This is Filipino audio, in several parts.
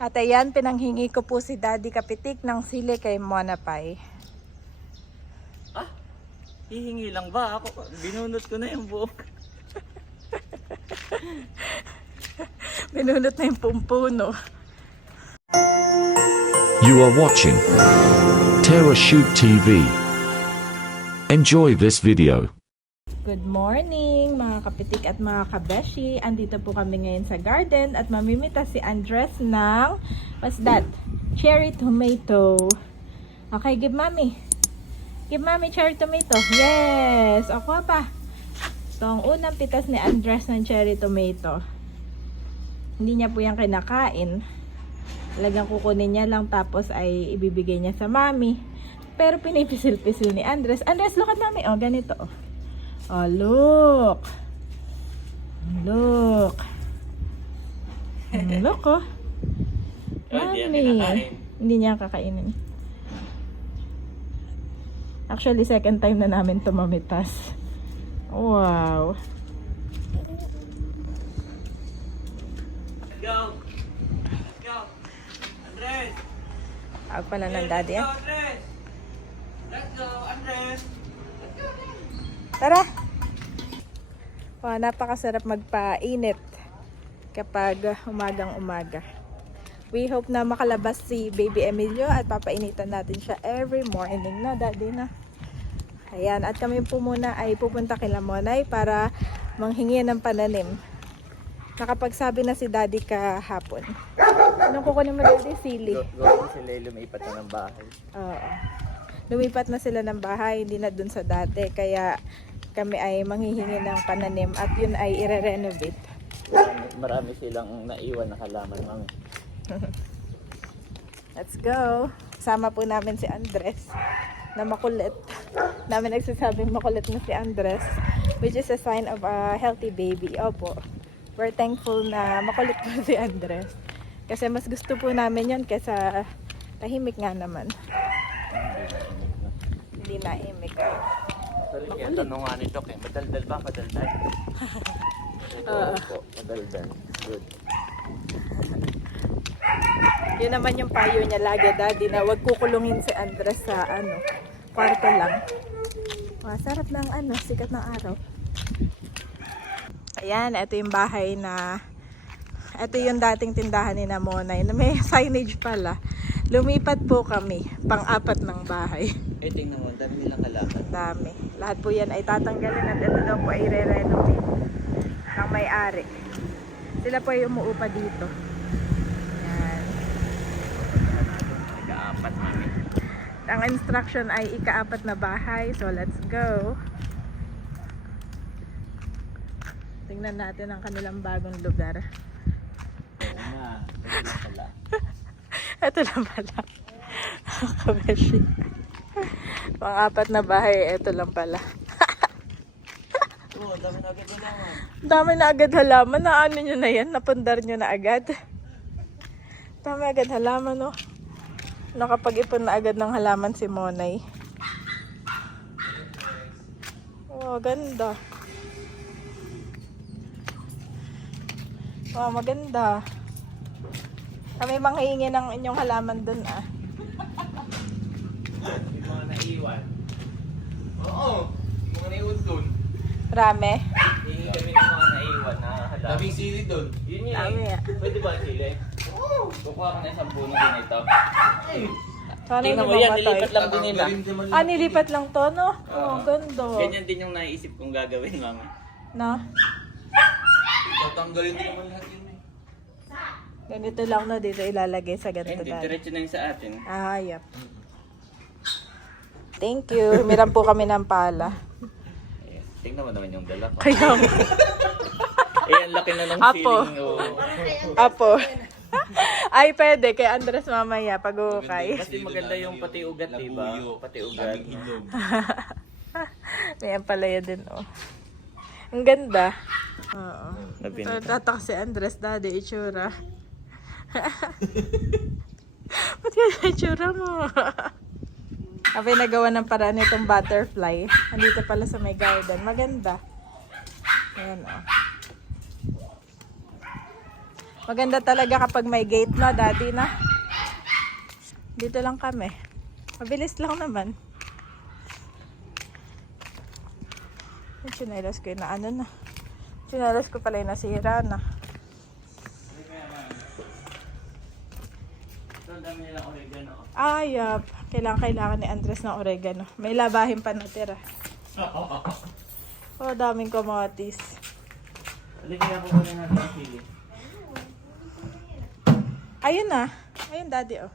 At ayan, pinanghingi ko po si Daddy Kapitik ng sili kay Mona Pai. Ah, hihingi lang ba? Ako, binunot ko na yung buong. Binunot na yung pumpuno. You are watching Terra Shoot TV. Enjoy this video. Good morning mga kapitik at mga kabeshi. Andito po kami ngayon sa garden at mamimita si Andres ng, what's that? Cherry tomato. Okay, give mommy. Give mommy cherry tomato. Yes! Ako pa. Ito ang unang pitas ni Andres ng cherry tomato. Hindi niya po yan kinakain. Talagang kukunin niya lang tapos ay ibibigay niya sa mommy. Pero pinipisil-pisil ni Andres. Andres, look at mommy. Oh, ganito. Oh, look. Look. Look, oh. Mommy. Hindi niya kakainin. Actually, second time na namin tumamitas. Wow. Let's go. Let's go. Andres. Tawag pala ng daddy, Let's ah. go, Andres. Let's go, Andres. Tara! Wow, napakasarap magpainit kapag umagang-umaga. We hope na makalabas si Baby Emilio at papainitan natin siya every morning na, Daddy na. Ayan, at kami po muna ay pupunta kila Monay para manghingi ng pananim. Nakapagsabi na si Daddy kahapon. Anong kukunin mo, Daddy? Sili. Gawin sila lumipat na ng bahay. Oo. Lumipat na sila ng bahay, hindi na dun sa dati. Kaya kami ay manghihingi ng pananim at yun ay i-renovate. Marami silang naiwan na halaman, mami. Let's go! Sama po namin si Andres na makulit. Namin nagsasabing makulit na si Andres, which is a sign of a healthy baby. Opo. We're thankful na makulit po si Andres. Kasi mas gusto po namin yun kaysa tahimik nga naman. Hindi naimik. Sorry, ang tanong nga nito, kay madaldal ba? Madaldal? Opo, madaldal. Good. Yun naman yung payo niya lagi, Daddy, na wag kukulungin si Andres sa kwarto lang. Sarap ng sikat ng araw. Ayan, ito yung bahay na, ito yung dating tindahan ni Namonay na may signage pala. Lumipat po kami, pang-apat ng bahay. Eh, tingnan mo, dami nilang halaman. Dami. Lahat po yan ay tatanggalin at ito daw po ay re-renovate ng may-ari. Sila po ay umuupa dito. Yan. Ika-apat, mami. Ang instruction ay ika-apat na bahay. So, let's go. Tingnan natin ang kanilang bagong lugar. Oo nga, ito lang pala. Ito lang pala. Kabeshi. Pang-apat na bahay, ito lang pala. Oo, dami na agad din naman. Dami na agad halaman. Na ano nyo na yan? Napundar nyo na agad. Dami agad halaman, no? Nakapag-ipon na agad ng halaman si Monay. Oh, ganda. Wow, maganda. Kami manghihingi ng inyong halaman dun, ah. May mga naiwan. Oo, may mga naiwan doon. Rame. Hihingi kami ng mga naiwan na halaman. Daming sili doon. Yun yun Dami, eh. ah. Pwede ba ang sili? Oo. Kukuha ka na isang puno din ito. Sana Tingnan mo hindi yan, mamatay. nilipat lang din nila. Ah, nilipat lang to, no? Oh, ganda. Ganyan din yung naisip kong gagawin, mama. No? Tatanggalin din naman lahat yun eh. Ganito lang na dito ilalagay sa ganito Hindi, dahil. diretso na yung sa atin. Ah, yep. Thank you. Miram po kami ng pala. Ayan. Tingnan mo naman yung dala ko. Kaya mo. Eh, ang laki na ng Apo. feeling. Oh. Apo. Ay, pwede. Kay Andres mamaya pag-ukay. Kasi maganda yung pati ugat, diba? Pati ugat. Daming hinog. May ampalaya din, oh. Ang ganda. Oo. Nabinta. Tatak si Andres, Daddy, itsura. Ba't kaya itsura mo? Abi nagawa ng paraan itong butterfly. Andito pala sa may garden. Maganda. Ayan, oh. Maganda talaga kapag may gate na, daddy na. Dito lang kami. Mabilis lang naman. Yung tsinelas ko na ano na. Tsinelas ko pala yung nasira na. Ito, ang dami nilang oregano. Yup. Kailangan ni Andres ng oregano. May labahin pa natira. Oh, daming kamatis. Aligyan ko muna natin ang sili. Ayun na. Ayun, daddy, oh.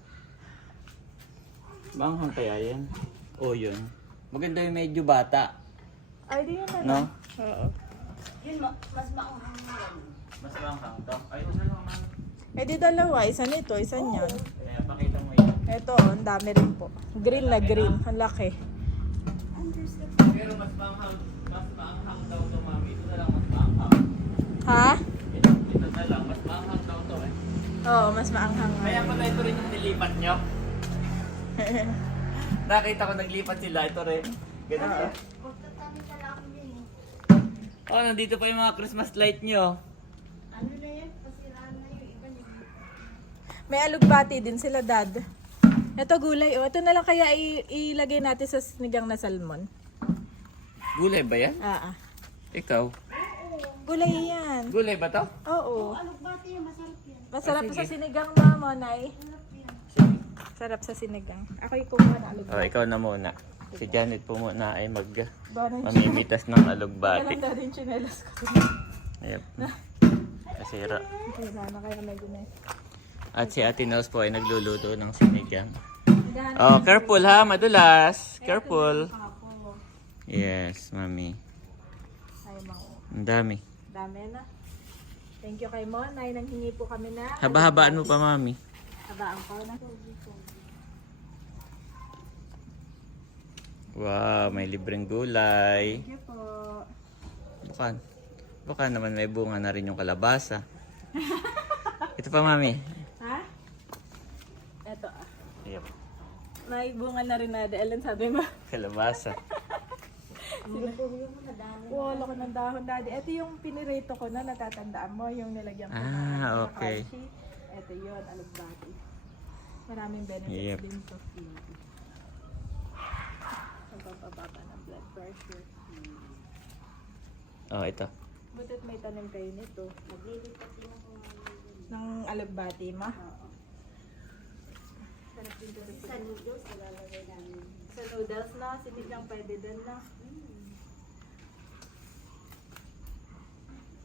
Manghang kaya yan? O yun. Maganda yung medyo bata. Ay, di yun na. No? Oo. Mas manghang to. Ay, una lang man. Eh, di dalawa. Isa nito, isa niyan. Kaya pakita mo yun. Ito, oh, ang dami rin po. Green na green. Ang laki. Pero mas manghang daw to, mami. Ito na lang mas manghang. Ha? Ito na lang, mas manghang daw to eh. Oo, mas maanghang nga. Kaya pala ito rin yung nilipat nyo. Nakita ko naglipat sila, ito rin. Ganun siya. Oh, nandito pa yung mga Christmas light nyo. May alugbati din sila, dad. Ito gulay, oh. Ito na lang kaya ilagay natin sa sinigang na salmon. Gulay ba yan? Ikaw? Gulay yan. Gulay ba to? Oo. Alugbati yan, masarap yan. Masarap sige. sa sinigang na, Monay. Sarap sa sinigang. Ako yung kumuha na Oh, alugbati. ikaw na muna. Si Janet po muna ay Baron mamimitas ng alugbati. Alam na rin chinelas ko. Yep. Nasira. Okay, na kaya may gumay. At si Ate Nels po ay nagluluto ng sinigang. Oh, careful ha, madulas. Careful. Ako. Yes, mami. Ay, mga. Ang dami. Dami na. Thank you kay Monay. Nanghingi po kami na. Haba-habaan mo pa, mami. Habaan ko na. Wow, may libreng gulay. Thank you po. Baka naman may bunga na rin yung kalabasa. Ito pa, mami. Ha? Eto Yep. May bunga na rin na. Ellen, sabi mo. Kalabasa. Wala ko ng dahon, daddy. Ito yung pinirito ko na natatandaan mo. Yung nilagyan ko Ah, okay. crunchy. Ito yun, alugbati. Maraming benefits Yep. din to. Pagpapababa ng blood pressure. Oh, ito. Butit may tanim kayo nito. Naglilipat din ako ng alugbati, ma. Sarap din to. Sa noodles, nalalagay namin. Sa noodles na, sinigang pwede din na.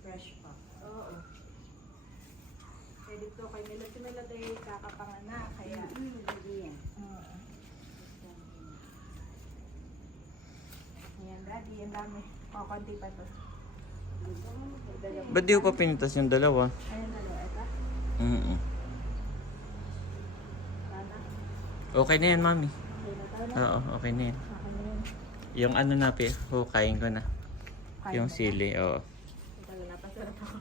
Fresh pa. Oo. Pwede to kay Mila. Si Mila tayo kakapanganak. Kaya, Lagi yan. oo. Ayan, daddy. Ang dami. O, konti pa to. Ba't di ko pa pinitas yung dalawa? Ayan, dalawa. Ito. Sana. Okay na yan, mami. Okay na tayo na. Oo, okay na yan. Okay na yun. Yung ano na, hukayin ko na. Kain Yung mo na. sili, oo. Talaga, napasarap ako.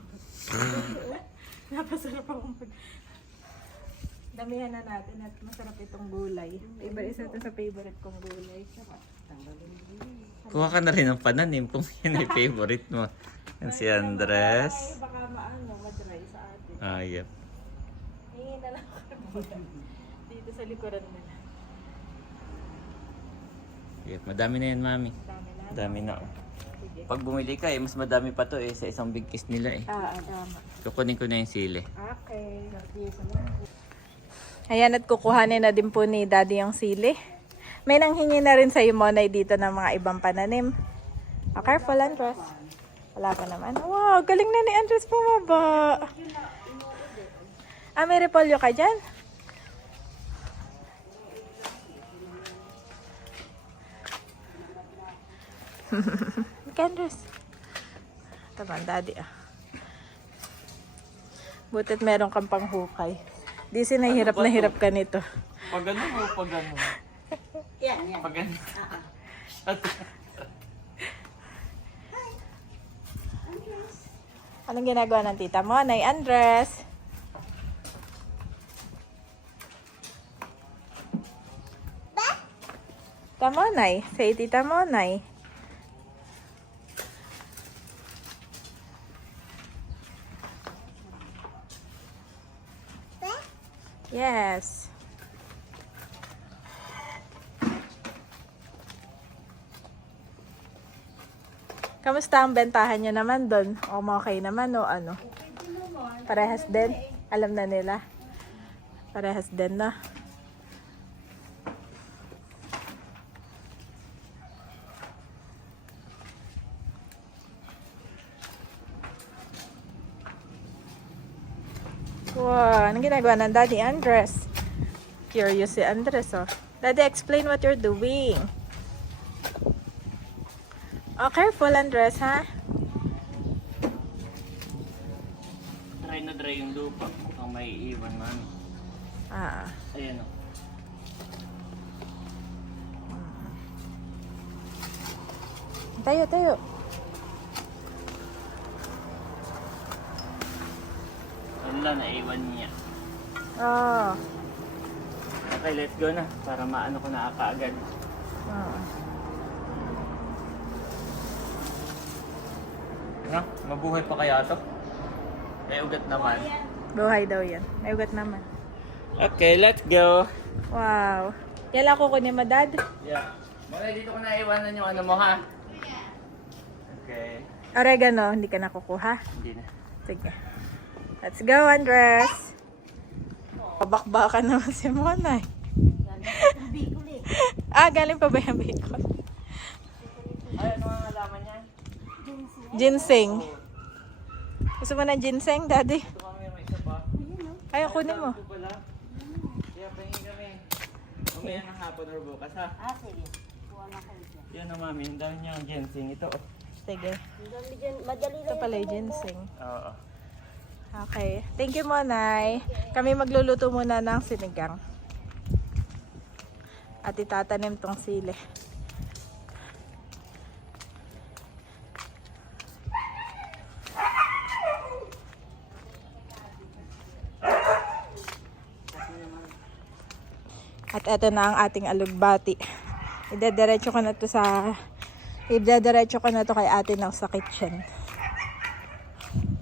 Napasarap ako. Damihan na natin at masarap itong gulay. Isa ito sa favorite kong gulay. Kuha ka na rin ng pananim kung yun ay favorite mo. Yan si Andres. Ay, baka ma-dry sa atin. Ah, yep. Hingin na lang ako. Dito sa likuran mo na. Yep, madami na yan, mami. Dami na. Madami na. Oh. Sige. Pag bumili ka, mas madami pa to sa isang big kiss nila eh. Tama. Kukunin ko na yung sili. Okay. Ayan, at kukuhanin na din po ni Daddy yung sili. May nanghingi na rin sa Monay dito ng mga ibang pananim. Oh, careful, Andres. Wala pa naman. Wow, galing na ni Andres bumaba. May repolyo ka dyan? Okay, Andres. Tama, Daddy Butit meron kang panghukay. Di sinahirap na hirap ka nito. Pag ano o pag ano? Yan, yan. Pag ano? Anong ginagawa ng tita mo, Nay Andres? Tita mo, Nay. Say tita mo, Nay. Yes. Kamusta ang bentahan nyo naman doon? O okay naman o ano? Parehas din? Alam na nila? Parehas din na. Wow, anong ginagawa ng Daddy Andres? Curious si Andres, oh. Daddy, explain what you're doing. Oh, careful, Andres, ha? Dry na dry yung lupa. Mukhang may iwan man. Ah. Ayan o. Tayo, tayo. Wala, naiwan niya. Oh. Okay, let's go na. Para maano ko na kaagad. Oh. Ano? Mabuhay pa kaya to? May ugat naman. Buhay daw yan. May ugat naman. Okay, let's go. Wow. Yan lang kukunin mo, Dad. Yeah. Muna, dito ko na iwanan yung ano mo, ha? Okay. Oregano, hindi ka nakukuha. Hindi na. Sige. Let's go, Andres. Pabakbakan naman si Monay. Bicol eh. Ah, galing pa ba yung bacon? Ay, ano ang alaman niya? Ginseng. Gusto mo ng ginseng, Daddy? Ito kami, may isa pa. Ay, kunin mo. Ito pala. Kaya pahingi kami. Mamaya ng hapon or bukas, ha? Ah, sige. Kuha na kayo dyan. Yan na, mami. Ang dami niyang ginseng. Ito, oh. Sige. Madali dyan. Madali Ito lang pala yung yung ginseng. Oo. Okay. Thank you, Monay. Kami magluluto muna ng sinigang. At itatanim tong sili. At eto na ang ating alugbati. Idediretso ko na to kay ate ng sa kitchen.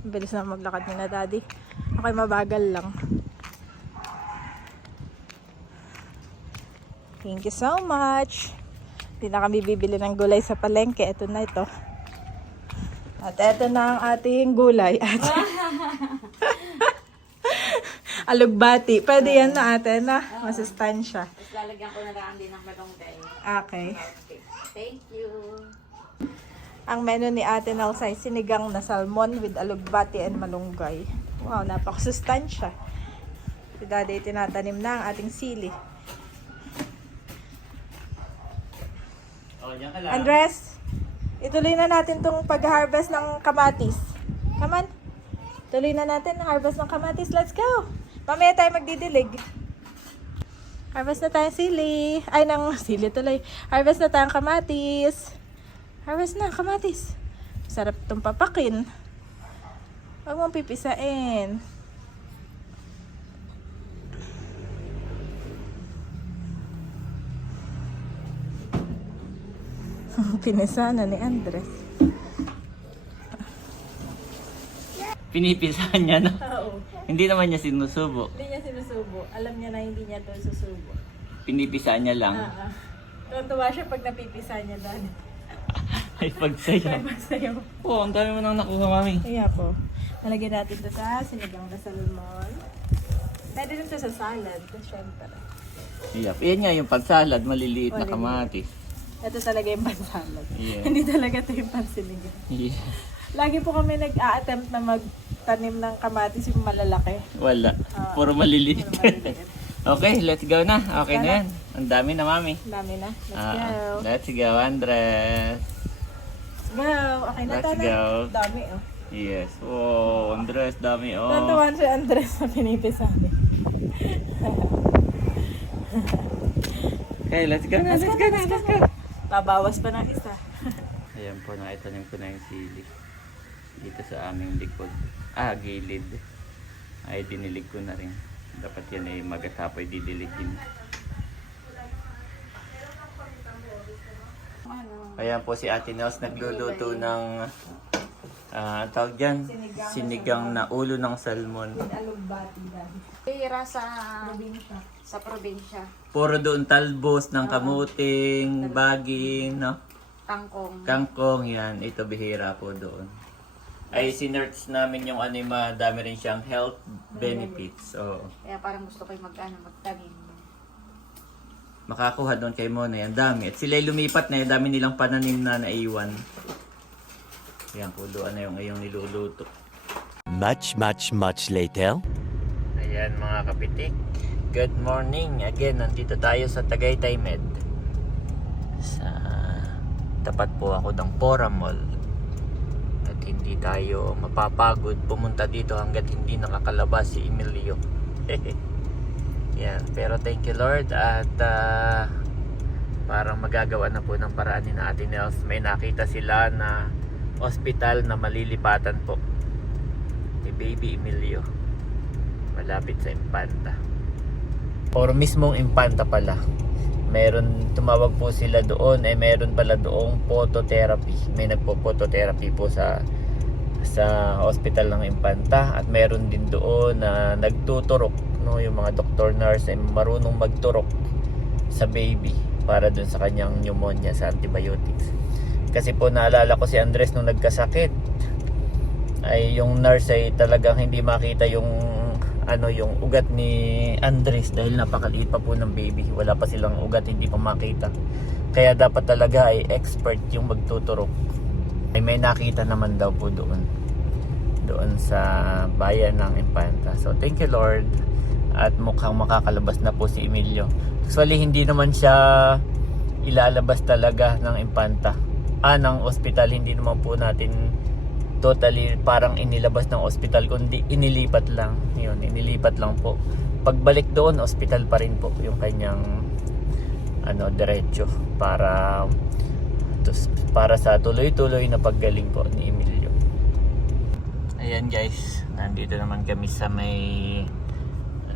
Bilis na maglakad ni na Daddy. Okay, mabagal lang. Thank you so much. Hindi na kami bibili ng gulay sa palengke. Ito na ito. At ito na ang ating gulay. At alugbati. Pwede yan na ate na. Masustansya. Tapos lalagyan ko na lang din ng malunggay. Okay. Thank you. Ang menu ni ate Nelsay, sinigang na salmon with alugbati and malunggay. Wow, napakasustansya. Si Daddy tinatanim na ang ating sili. Oh, yan ka lang. Andres, ituloy na natin tong pag-harvest ng kamatis. Come on. Tuloy na natin ang harvest ng kamatis. Let's go. Mamaya tayo magdidilig. Harvest na tayong sili. Ay, ng sili tuloy. Harvest na tayong kamatis. Harvest na, kamatis. Sarap itong papakin. Huwag mong pipisain. Pinisa na ni Andres. Pinipisahan niya, no? Oo. Hindi naman niya sinusubo. Hindi niya sinusubo. Alam niya na hindi niya ito susubo. Pinipisahan niya lang. Tuwa siya pag napipisa niya, Daddy. Ay, pagsayaw. Ay, magsayaw. Oo, ang dami mo nang nakuha, mami. Kaya po. Nalagyan natin ito sa sinigang na salmon. Pwede rin ito sa salad. Siyempre. Yep. Yan nga yung pagsalad, maliliit na Maliliit. kamatis. Ito talaga yung pansalad. Yeah. Hindi talaga ito yung pansinigang. Yeah. Lagi po kami nag-a-attempt na magtanim ng kamatis yung malalaki. Wala. Puro maliliit. Puro maliliit. Okay, let's go na. Okay na yan. Ang dami na, mami. Ang dami na. Let's Ah, go. let's go, Andres. Let's go. Okay na, Let's Tana. go. Dami, oh. Yes. Wow, Andres, dami, oh. Nantuwan si Andres na pinipisa niya. Okay, let's go na. Let's go na. Let's go. Babawas pa ng isa. Ayan po, nakitanim ko na yung sili. Dito sa aming likod. Ah, gilid. Ay, dinilig ko na rin. Dapat yan ay magatapoy didiligin. Ayan po si Ate Nels nagluluto ng Tawag dyan, sinigang na ulo ng salmon. With alugbati dahil. Hira sa Probinsya. probinsya. Puro doon talbos ng kamuting, baging, no? Kangkong. Kangkong, yan. Ito bihira po doon. Ay, sinerch namin yung ano, madami rin siyang health benefits. So, Kaya parang gusto ko yung magtanim. makakuha doon kay Mona. Ang dami. At sila lumipat na. Yung dami nilang pananim na naiwan. Yan po doon na yung ngayong niluluto. Much later. Ayan mga kapitik. Good morning. Again, nandito tayo sa Tagaytay Med. Sa tapat po ako ng Pora Mall. At hindi tayo mapapagod pumunta dito hanggat hindi nakakalabas si Emilio. Yan. Pero thank you Lord at parang magagawa na po ng paraan ni Ate Nels. May nakita sila na hospital na malilipatan po ni Baby Emilio malapit sa Impanta or mismong Impanta pala. Meron, tumawag po sila doon, meron pala doong phototherapy. May nagpo-phototherapy po sa hospital ng Impanta at meron din doon na nagtuturok, no, yung mga doctor nurse ay marunong magturok sa baby para doon sa kanyang pneumonia sa antibiotics. Kasi po naalala ko si Andres nung nagkasakit ay yung nurse ay talagang hindi makita yung yung ugat ni Andres dahil napakaliit pa po ng baby. Wala pa silang ugat, hindi pa makita. Kaya dapat talaga ay expert yung magtuturok. Ay may nakita naman daw po doon sa bayan ng Impanta. So thank you Lord. At mukhang makakalabas na po si Emilio. Actually hindi naman siya ilalabas talaga ng Impanta. Ng ospital, hindi naman po natin totally parang inilabas ng ospital, kundi inilipat lang. Yun, inilipat lang po. Pagbalik doon, ospital pa rin po yung kanyang diretso para sa tuloy-tuloy na paggaling po ni Emilio. Ayan guys, nandito naman kami sa may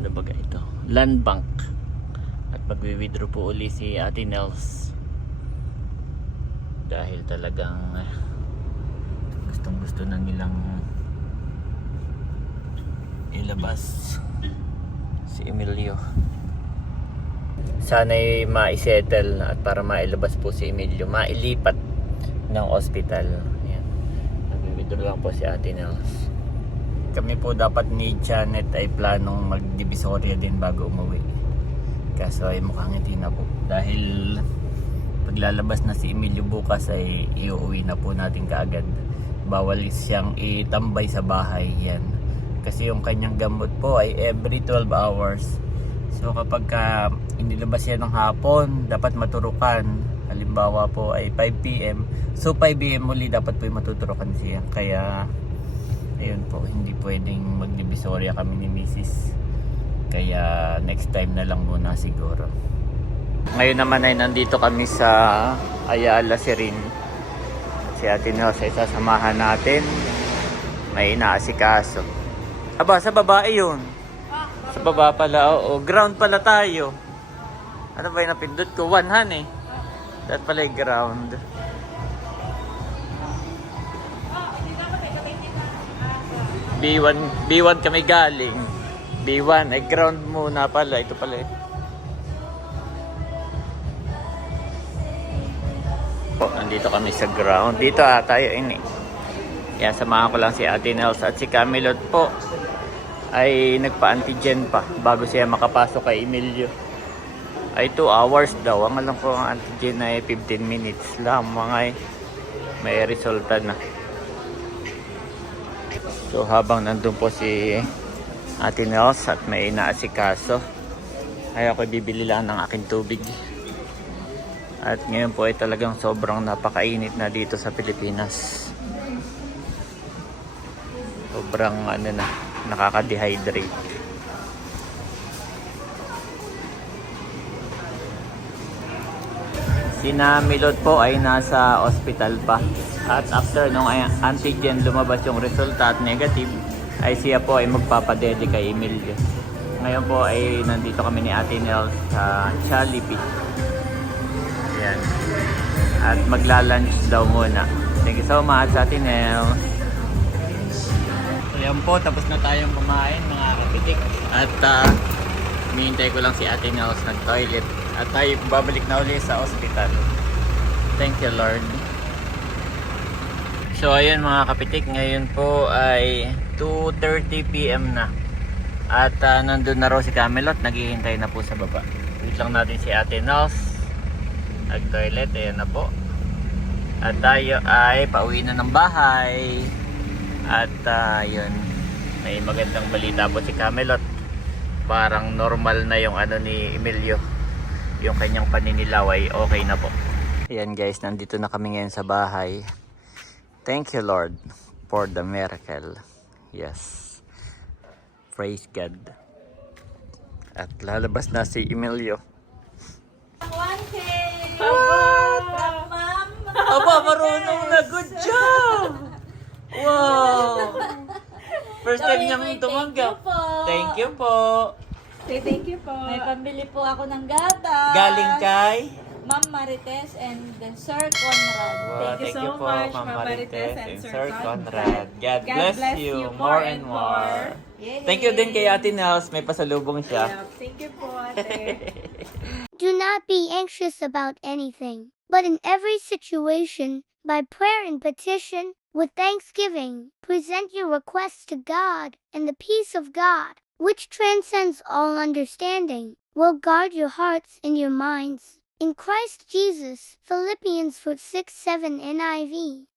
ito? Land Bank. At magwi-withdraw po uli si Ate Nels. Dahil talagang gustong gusto na nilang ilabas si Emilio. Sana'y ma-settle at para mailabas po si Emilio, mailipat ng ospital. Ayan. Nag-withdraw lang po si Ate Nels. Kami po dapat ni Janet ay planong mag-Divisoria din bago umuwi. Kaso ay mukhang hindi na po. Dahil paglalabas na si Emilio bukas ay iuwi na po natin kaagad. Bawal siyang itambay sa bahay yan. Kasi yung kanyang gamot po ay every 12 hours. So kapag inilabas yan ng hapon, dapat maturukan. Halimbawa po ay 5 PM. So 5 PM muli dapat po matuturukan siya. Kaya ayun po, hindi pwedeng mag-Divisoria kami ni Mrs. Kaya next time na lang muna siguro. Ngayon naman ay nandito kami sa Ayala Sirin. Si Ate Nels ay sasamahan natin. May inaasikaso. Aba, sa baba yun. Sa baba pala, oo. Ground pala tayo. Ano ba yung napindot ko? 1 eh. That pala yung ground. B1 kami galing. B1 ay ground muna pala. Ito pala eh. Nandito kami sa ground. Dito tayo ini. Yan, samahan ko lang si Ate Nels at si Camilot po ay nagpa-antigen pa bago siya makapasok kay Emilio. Ay 2 hours daw. Ang alam ko ang antigen ay 15 minutes lang. Mga may resulta na. So habang nandun po si Ate Nels at may inaasikaso, ay ako bibili lang ng aking tubig. At ngayon po ay talagang sobrang napakainit na dito sa Pilipinas. Sobrang nakaka-dehydrate. Si Milot po ay nasa ospital pa. At after nung antigen lumabas yung resulta at negative, ay siya po ay magpapadede kay Emilio. Ngayon po ay nandito kami ni Ate Nels sa Jollibee. Ayan. At magla-lunch daw muna. Thank you so much, Ate Nels. Ayan po, tapos na tayong kumain mga kapitik. At hinihintay ko lang si Ate Nels nag-toilet. At tayo babalik na ulit sa ospital. Thank you, Lord. So ayun mga kapitik, ngayon po ay 2:30 PM na. At nandun na raw si Camelot, naghihintay na po sa baba. Wait lang natin si Ate Nels nag-toilet, ayan na po. At tayo ay pauwi na ng bahay. At yun, may magandang balita po si Camelot. Parang normal na yung ano ni Emilio, yung kanyang paninilaw ay okay na po. Ayan guys, nandito na kami ngayon sa bahay. Thank you Lord for the miracle. Yes, praise God. At lalabas na si Emilio. 1K! Aba, marunong na. Good job! Wow! First time niyang tumanggap. Thank you po. Say thank you po. May pambili po ako ng gatas. Galing kay? Ma'am Marites and Sir Conrad. Wow, Thank you so much, Ma'am Ma'am Marites and Sir Conrad. God bless you more and more. Yay! Thank you din kay Ate Nels. May pasalubong siya. Yeah, thank you po, ate. Do not be anxious about anything, but in every situation, by prayer and petition, with thanksgiving, present your requests to God, and the peace of God, which transcends all understanding, will guard your hearts and your minds. In Christ Jesus. Philippians 4:6-7 NIV.